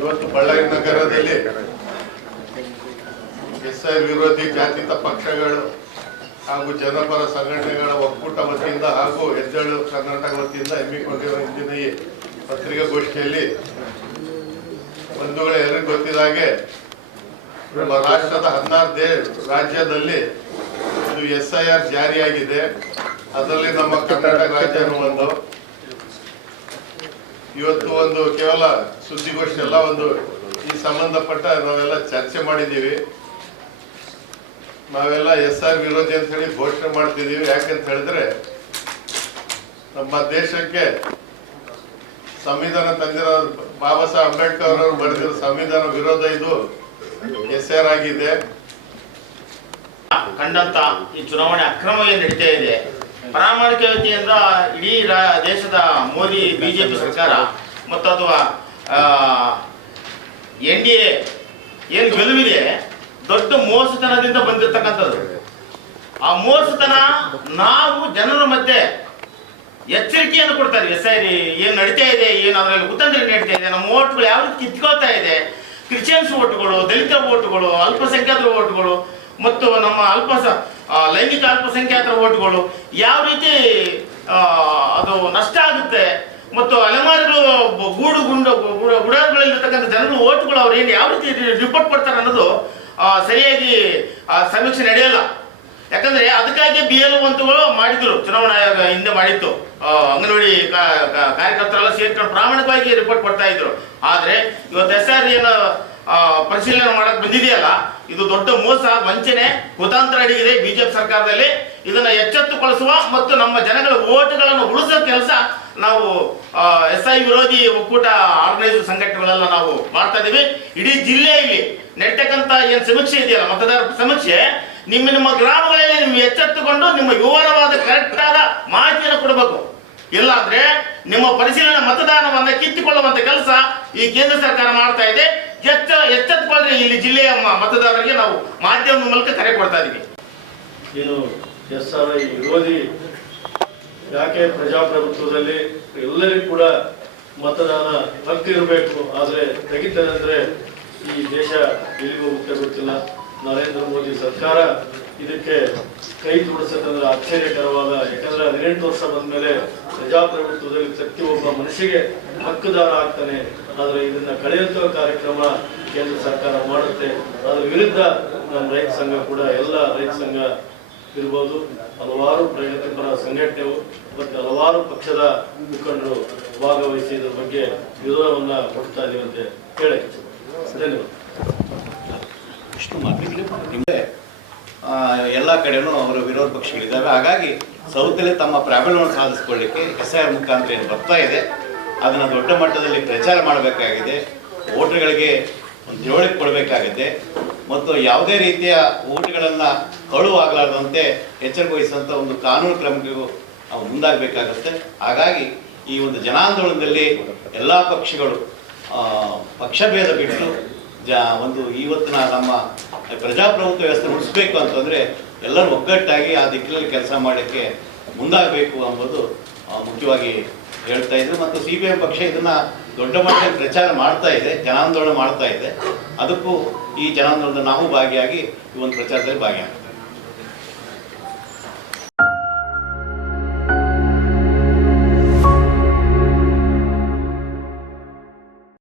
ಇವತ್ತು ಬಳ್ಳಾರಿ ನಗರದಲ್ಲಿ ಎಸ್ಐ ವಿರೋಧಿ ಜಾತ್ಯತೀತ ಪಕ್ಷಗಳು ಹಾಗೂ ಜನಪರ ಸಂಘಟನೆಗಳ ಒಕ್ಕೂಟ ವತಿಯಿಂದ ಹಾಗೂ ಎದ್ದೇಳು ಕರ್ನಾಟಕ ವತಿಯಿಂದ ಹಮ್ಮಿಕೊಂಡಿರುವ ಇಂದಿನ ಈ ಪತ್ರಿಕಾಗೋಷ್ಠಿಯಲ್ಲಿ ಬಂಧುಗಳು ಎಲ್ಲರಿಗೂ ಗೊತ್ತಿದ್ದಾಗೆ ನಮ್ಮ ರಾಷ್ಟ್ರದ 16 ರಾಜ್ಯದಲ್ಲಿ ಇದು SIR ಜಾರಿಯಾಗಿದೆ. ಅದರಲ್ಲಿ ನಮ್ಮ ಕರ್ನಾಟಕ ರಾಜ್ಯನೂ ಒಂದು. ಇವತ್ತು ಒಂದು ಕೇವಲ ಸುದ್ದಿಗೋಷ್ಠಿ ಎಲ್ಲ ಒಂದು ಈ ಸಂಬಂಧಪಟ್ಟ ನಾವೆಲ್ಲ ಚರ್ಚೆ ಮಾಡಿದ್ದೀವಿ. ನಾವೆಲ್ಲ SR ವಿರೋಧಿ ಅಂತ ಹೇಳಿ ಘೋಷಣೆ ಮಾಡ್ತಿದ್ದೀವಿ. ಯಾಕಂತ ಹೇಳಿದ್ರೆ ನಮ್ಮ ದೇಶಕ್ಕೆ ಸಂವಿಧಾನ ತಂದಿರೋ ಬಾಬಾ ಸಾಹೇಬ್ ಅಂಬೇಡ್ಕರ್ ಅವರು ಬರೆದಿರೋ ಸಂವಿಧಾನ ವಿರೋಧ ಇದು SR ಆಗಿದೆ. ಕಂಡಂತ ಈ ಚುನಾವಣೆ ಅಕ್ರಮ ಏನು ನಡೀತಾ ಇದೆ, ಪ್ರಾಮಾಣಿಕತೆಯಿಂದ ಇಡೀ ದೇಶದ ಮೋದಿ ಬಿಜೆಪಿ ಸರ್ಕಾರ ಮತ್ತು ಅಥವಾ NDA ಏನು ಗೆಲುವಿದೆ ದೊಡ್ಡ ಮೋಸತನದಿಂದ ಬಂದಿರತಕ್ಕಂಥದ್ದು. ಆ ಮೋಸತನ ನಾವು ಜನರ ಮಧ್ಯೆ ಎಚ್ಚರಿಕೆಯನ್ನು ಕೊಡ್ತಾರೆ. SIR ಏನು ನಡೀತಾ ಇದೆ, ಏನು ಅದರಲ್ಲಿ ಕುತಂತ್ರ ನಡೀತಾ ಇದೆ, ನಮ್ಮ ಓಟ್ಗಳು ಯಾವ ರೀತಿ ಕಿತ್ಕೊಳ್ತಾ ಇದೆ, ಕ್ರಿಶ್ಚಿಯನ್ಸ್ ಓಟ್ಗಳು, ದಲಿತ ಓಟ್ಗಳು, ಅಲ್ಪಸಂಖ್ಯಾತರ ಓಟ್ಗಳು ಮತ್ತು ನಮ್ಮ ಲೈಂಗಿಕ ಅಲ್ಪಸಂಖ್ಯಾತರ ಓಟ್ಗಳು ಯಾವ ರೀತಿ ಅದು ನಷ್ಟ ಆಗುತ್ತೆ ಮತ್ತು ಅಲೆಮಾರಿಗಳು ಗುಡಾರಗಳಲ್ಲಿರ್ತಕ್ಕಂಥ ಜನರು ಓಟ್ಗಳು ಅವ್ರು ಏನು ಯಾವ ರೀತಿ ರಿಪೋರ್ಟ್ ಕೊಡ್ತಾರೆ ಅನ್ನೋದು ಸರಿಯಾಗಿ ಸಮೀಕ್ಷೆ ನಡೆಯಲ್ಲ. ಯಾಕಂದ್ರೆ ಅದಕ್ಕಾಗಿ BLO ಅಂತಗಳು ಮಾಡಿದ್ರು, ಚುನಾವಣಾ ಆಯೋಗ ಹಿಂದೆ ಮಾಡಿತ್ತು. ಅಂಗನವಾಡಿ ಕಾರ್ಯಕರ್ತರೆಲ್ಲ ಸೇರ್ಕೊಂಡು ಪ್ರಾಮಾಣಿಕವಾಗಿ ರಿಪೋರ್ಟ್ ಕೊಡ್ತಾ ಇದ್ರು. ಆದ್ರೆ ಇವತ್ತು SIR ಏನು ಪರಿಶೀಲನೆ ಮಾಡಕ್ ಬಂದಿದೆಯಲ್ಲ, ಇದು ದೊಡ್ಡ ಮೋಸ, ವಂಚನೆ, ಕುತಾಂತ್ರ ಅಡಗಿದೆ ಬಿಜೆಪಿ ಸರ್ಕಾರದಲ್ಲಿ. ಇದನ್ನ ಎಚ್ಚೆತ್ತುಗೊಳಿಸುವ ಮತ್ತು ನಮ್ಮ ಜನಗಳ ಓಟ್ಗಳನ್ನು ಉಳಿಸೋ ಕೆಲಸ ನಾವು SI ವಿರೋಧಿ ಒಕ್ಕೂಟ ಆರ್ಗನೈಸ್ ಸಂಘಟನೆಗಳೆಲ್ಲ ನಾವು ಮಾಡ್ತಾ ಇದೀವಿ. ಇಡೀ ಜಿಲ್ಲೆಯಲ್ಲಿ ನಡೀತಕ್ಕಂತ ಏನ್ ಸಮೀಕ್ಷೆ ಇದೆಯಲ್ಲ, ಮತದಾರರ ಸಮೀಕ್ಷೆ, ನಿಮ್ಮ ಗ್ರಾಮಗಳಲ್ಲಿ ನೀವು ಎಚ್ಚೆತ್ತುಕೊಂಡು ನಿಮ್ಮ ವಿವರವಾದ ಕರೆಕ್ಟ್ ಆದ ಮಾಹಿತಿಯನ್ನು ಕೊಡಬೇಕು. ಇಲ್ಲಾಂದ್ರೆ ನಿಮ್ಮ ಪರಿಶೀಲನೆ ಮತದಾನವನ್ನ ಕಿತ್ತುಕೊಳ್ಳುವಂತ ಕೆಲಸ ಈ ಕೇಂದ್ರ ಸರ್ಕಾರ ಮಾಡ್ತಾ ಇದೆ. ಎಚ್ಚೆತ್ತುಕೊಳ್ಳ್ರಿ. ಇಲ್ಲಿ ಜಿಲ್ಲೆಯ ಮತದಾರರಿಗೆ ನಾವು ಮಾಧ್ಯಮದ ಮೂಲಕ ಕರೆ ಕೊಡ್ತಾ ಇದೀವಿ. ಏನು SR ವಿರೋಧಿ ಯಾಕೆ ಪ್ರಜಾಪ್ರಭುತ್ವದಲ್ಲಿ ಎಲ್ಲರಿಗೂ ಕೂಡ ಮತದಾನ ಹಕ್ಕು ಇರಬೇಕು, ಆದ್ರೆ ತೆಗಿತಾರೆ ಅಂದ್ರೆ ಈ ದೇಶ ಎಲ್ಲಿಗೆ ಹೋಗುತ್ತೆ ಗೊತ್ತಿಲ್ಲ. ನರೇಂದ್ರ ಮೋದಿ ಸರ್ಕಾರ ಇದಕ್ಕೆ ಕೈ ತೋರಿಸೋದಂದ್ರೆ ಆಶ್ಚರ್ಯಕರವಾದ. ಯಾಕಂದ್ರೆ 18 ವರ್ಷ ಬಂದ್ಮೇಲೆ ಪ್ರಜಾಪ್ರಭುತ್ವದಲ್ಲಿ ಪ್ರತಿಯೊಬ್ಬ ಮನುಷ್ಯಗೆ ಹಕ್ಕುದಾರ ಆಗ್ತಾನೆ. ಆದ್ರೆ ಇದನ್ನ ಕಳೆಯುವಂತ ಕಾರ್ಯಕ್ರಮ ಕೇಂದ್ರ ಸರ್ಕಾರ ಮಾಡುತ್ತೆ. ಅದ್ರ ವಿರುದ್ಧ ನಮ್ಮ ರೈತ ಸಂಘ ಕೂಡ, ಎಲ್ಲ ರೈತ ಸಂಘ ಇರ್ಬೋದು, ಹಲವಾರು ಪ್ರಗತಿಪರ ಸಂಘಟನೆಗಳು ಮತ್ತು ಹಲವಾರು ಪಕ್ಷದ ಮುಖಂಡರು ಭಾಗವಹಿಸಿ ಇದ್ರ ಬಗ್ಗೆ ವಿರೋಧವನ್ನ ಕೊಡ್ತಾ ಇದೀವಿ ಅಂತ ಹೇಳಕ್ಕೆ ಧನ್ಯವಾದ. ಎಲ್ಲ ಕಡೆನೂ ಅವರು ವಿರೋಧ ಪಕ್ಷಗಳಿದ್ದಾವೆ. ಹಾಗಾಗಿ ಸೌತಲ್ಲಿ ತಮ್ಮ ಪ್ರಾಬಲ್ಯವನ್ನು ಸಾಧಿಸಿಕೊಳ್ಳಿಕ್ಕೆ SIR ಮುಖಾಂತರ ಏನು ಬರ್ತಾ ಇದೆ ಅದನ್ನು ದೊಡ್ಡ ಮಟ್ಟದಲ್ಲಿ ಪ್ರಚಾರ ಮಾಡಬೇಕಾಗಿದೆ. ವೋಟರ್ಗಳಿಗೆ ಒಂದು ತಿಳುವಳಿಕೆ ಕೊಡಬೇಕಾಗಿದೆ ಮತ್ತು ಯಾವುದೇ ರೀತಿಯ ವೋಟ್ಗಳನ್ನು ಕಳುವಾಗಲಾರದಂತೆ ಎಚ್ಚರಿಕೆ ವಹಿಸುವಂಥ ಒಂದು ಕಾನೂನು ಕ್ರಮಕ್ಕೂ ನಾವು ಮುಂದಾಗಬೇಕಾಗುತ್ತೆ. ಹಾಗಾಗಿ ಈ ಒಂದು ಜನಾಂದೋಲನದಲ್ಲಿ ಎಲ್ಲ ಪಕ್ಷಗಳು ಪಕ್ಷಭೇದ ಬಿಟ್ಟು ಒಂದು ಇವತ್ತಿನ ನಮ್ಮ ಪ್ರಜಾಪ್ರಭುತ್ವ ವ್ಯವಸ್ಥೆ ಉಳಿಸ್ಬೇಕು ಅಂತಂದರೆ ಎಲ್ಲರೂ ಒಗ್ಗಟ್ಟಾಗಿ ಆ ದಿಕ್ಕಿನಲ್ಲಿ ಕೆಲಸ ಮಾಡೋಕ್ಕೆ ಮುಂದಾಗಬೇಕು ಎಂಬುದು ಮುಖ್ಯವಾಗಿ ಹೇಳ್ತಾ ಇದ್ರು. ಮತ್ತು CPM ಪಕ್ಷ ಇದನ್ನ ದೊಡ್ಡ ಮಟ್ಟದಲ್ಲಿ ಪ್ರಚಾರ ಮಾಡ್ತಾ ಇದೆ, ಜನಾಂದೋಲನ ಮಾಡ್ತಾ ಇದೆ. ಅದಕ್ಕೂ ಈ ಜನಾಂದೋಲನದ ನಾವು ಭಾಗಿಯಾಗಿ ಈ ಒಂದು ಪ್ರಚಾರದಲ್ಲಿ ಭಾಗಿಯಾಗ್ತೀವಿ.